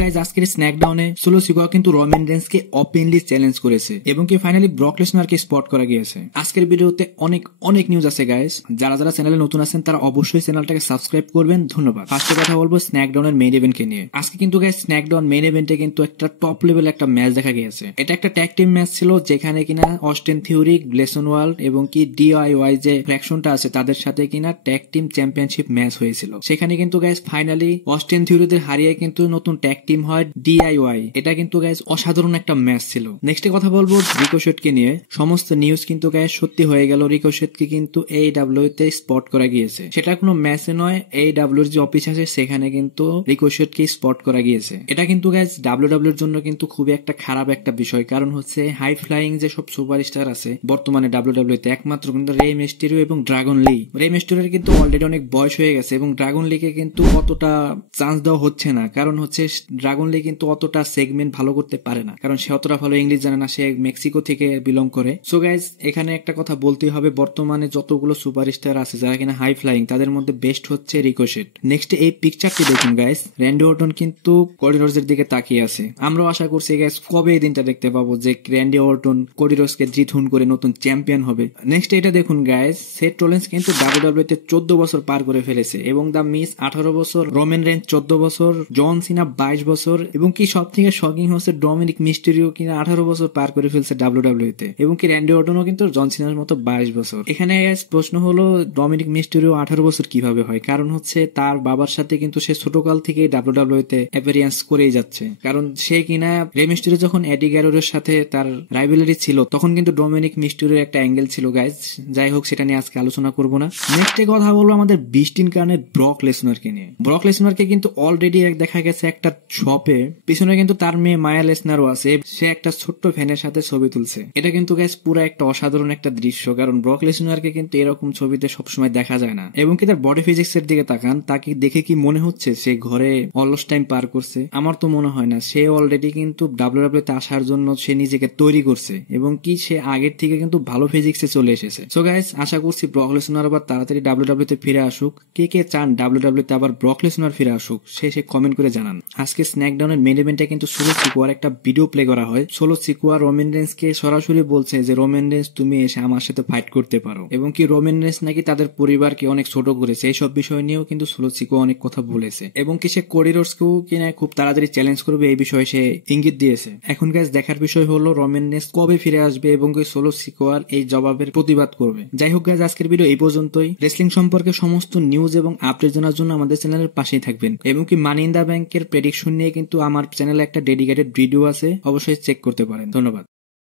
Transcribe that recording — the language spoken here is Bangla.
গাইজ আজকের স্ন্যাকডাউনে সোলো সিকোয়া কিন্তু রোমান রেন্সকে ওপেনলি চ্যালেঞ্জ করেছে এবং কি ফাইনালি ব্রক লেসনারকে স্পট করা গিয়েছে। আজকের ভিডিওতে অনেক অনেক নিউজ আছে গাইজ, যারা যারা চ্যানেলে নতুন আছেন তারা অবশ্যই চ্যানেলটাকে সাবস্ক্রাইব করবেন। ধন্যবাদ। ফার্স্টে কথা বলবো স্ন্যাকডাউনের মেইন ইভেন্টকে নিয়ে। আজকে কিন্তু গাইজ স্ন্যাকডাউন মেইন ইভেন্টে কিন্তু একটা টপ লেভেল একটা ম্যাচ দেখা গিয়েছে। এটা একটা ট্যাগ টিম ম্যাচ ছিল, যেখানে কিনা অস্টিন থিওরি, গ্লেসন ওয়ার্ল্ড এবং কি ডিআইওয়াই যে ফ্র্যাকশনটা আছে তাদের সাথে কিনা ট্যাগ টিম চ্যাম্পিয়নশিপ ম্যাচ হয়েছিল। সেখানে কিন্তু গাইজ ফাইনালি অস্টিন থিওরিদের হারিয়ে কিন্তু নতুন ট্যাগ টিম হয় ডিআইওয়াই। এটা কিন্তু গাইজ অসাধারণ একটা ম্যাচ ছিল। নেক্সটে কথা বলবো রিকোশেটকে নিয়ে। সমস্ত নিউজ কিন্তু গাইজ সত্যি হয়ে গেল। রিকোশেটকে কিন্তু AEW তে স্পট করা গিয়েছে। সেটা কোনো ম্যাচে নয়, AEW এর যে অফিস আছে সেখানে কিন্তু রিকোশেটকে স্পট করা গিয়েছে। এটা কিন্তু গাইজ ডাব্লিউডাব্লিউ এর জন্য কিন্তু খুবই একটা খারাপ একটা বিষয়, কারণ হচ্ছে হাই ফ্লাইং যে সব সুপারস্টার আছে বর্তমানে ডাব্লিউডাব্লিউ তে একমাত্র কিন্তু রে মিস্টেরিও এবং ড্রাগন লি। রে মিস্টেরিওর কিন্তু অলরেডি অনেক বয়স হয়ে গেছে এবং ড্রাগন লিকে কিন্তু অতটা চান্স দেওয়া হচ্ছে না, কারণ হচ্ছে ড্রাগন লি কিন্তু অতটা সেগমেন্ট ভালো করতে পারে না, কারণ সে অতটা ভালো ইংলিশ জানে না, সে মেক্সিকো থেকে বিলং করে। সো গাইজ এখানে একটা কথা বলতেই হবে, বর্তমানে যতগুলো সুপারস্টার আছে যারা কিনা হাই ফ্লাইং তাদের মধ্যে বেস্ট হচ্ছে রিকোশেট। নেক্সট এই পিকচারটি দেখুন গাইজ, র্যান্ডি অর্টন কিন্তু কোডি রোডসের দিকে তাকিয়ে আছে। আমরাও আশা করছি গাইজ কবে এই দিনটা দেখতে পাবো যে র্যান্ডি অর্টন কোডি রোডসকে জিতুন করে নতুন চ্যাম্পিয়ন হবে। নেক্সট এটা দেখুন গাইজ, সেথ রোলিন্স কিন্তু ডাব্লিউডাব্লিউ তে 14 বছর পার করে ফেলেছে এবং দা মিস 18 বছর, রোমান রেন্স 14 বছর, জন সিনা 22 বছর এবং কি সব থেকে শকিং হচ্ছে ডমিনিক মিস্টেরিও কিনা 18 বছর পার করে ফেলছে ডাব্লিউডাব্লিউ তে এবং কি র্যান্ডি অর্টনও কিন্তু জন সিনার মতো 22 বছর। এখানে প্রশ্ন হলো ডমিনিক মিস্টেরিও 18 বছর কিভাবে হয়? কারণ হচ্ছে তার বাবার সাথে কিন্তু সে ছোটকাল থেকে ডাব্লিউডাব্লিউ তে অ্যাপিয়ারেন্স করেই যাচ্ছে, কারণ সে কিনা রে মিস্টেরিও যখন এডি গ্যারোর সাথে তার রাইভেলারি ছিল তখন কিন্তু ডমিনিক মিস্টেরিওর একটা অ্যাঙ্গেল ছিল গাইজ। যাই হোক, সেটা নিয়ে আজকে আলোচনা করবো না। নেক্সট কথা বলবো আমাদের বিস্টিন কারণে ব্রক লেসনারকে নিয়ে। ব্রক লেসনারকে কিন্তু অলরেডি দেখা গেছে একটা শপে, পিছনে কিন্তু তার মেয়ে মায়া লেসনারও আছে, সে একটা ছোট্ট ফ্যানের সাথে ছবি তুলছে। এটা কিন্তু গাইজ পুরো একটা অসাধারণ একটা দৃশ্য, কারণ ব্রক লেসনারকে কিন্তু এরকম ছবিতে সবসময় দেখা যায় না। এবং কি তার বডি ফিজিক্স এর দিকে তাকান, তাকে দেখে কি মনে হচ্ছে সে ঘরে অলস টাইম পার করছে? আমার তো মনে হয় না। সে অলরেডি কিন্তু ডাব্লিউডাব্লিউ তে আসার জন্য সে নিজেকে তৈরি করছে এবং কি সে আগের থেকে কিন্তু ভালো ফিজিক্সে চলে এসেছে। সো গাইজ আশা করছি ব্রক লেসনার আবার তাড়াতাড়ি ডাব্লিউডাব্লিউ তে ফিরে আসুক। কে কে চান ডাব্লিউডাব্লিউ তে আবার ব্রক লেসনার ফিরে আসুক সে কমেন্ট করে জানান। আজকে স্ন্যাকডাউনের মেইন ইভেন্টে কিন্তু সোলো সিকোয়ার একটা ভিডিও প্লে করা হয়। সোলো সিকোয়া রোমান রেন্সকে সরাসরি বলছে যে রোমান রেন্স তুমি এসে আমার সাথে ফাইট করতে পারো এবং কি রোমান রেন্স নাকি তাদের পরিবারকে অনেক ছোট করেছে। এইসব বিষয় নিয়েও কিন্তু সোলো সিকোয়া অনেক কথা বলেছে এবং কি সে কোডি রোডসকেও কিনা খুব তাড়াতাড়ি চ্যালেঞ্জ করবে এই বিষয়ে সে ইঙ্গিত দিয়েছে। এখন গাইজ দেখার বিষয় হলো রোমান রেন্স কবে ফিরে আসবে এবং কি সোলো সিকোয়ার এই জবাবের প্রতিবাদ করবে। যাই হোক গাইজ আজকের ভিডিও এই পর্যন্তই। রেসলিং সম্পর্কে সমস্ত নিউজ এবং আপডেট জানার জন্য আমাদের চ্যানেলের পাশেই থাকবেন এবং কি মানি ইন দা ব্যাংকের প্রেডিকশন নিয়ে কিন্তু আমার চ্যানেলে একটা ডেডিকেটেড ভিডিও আছে, অবশ্যই চেক করতে পারেন। ধন্যবাদ।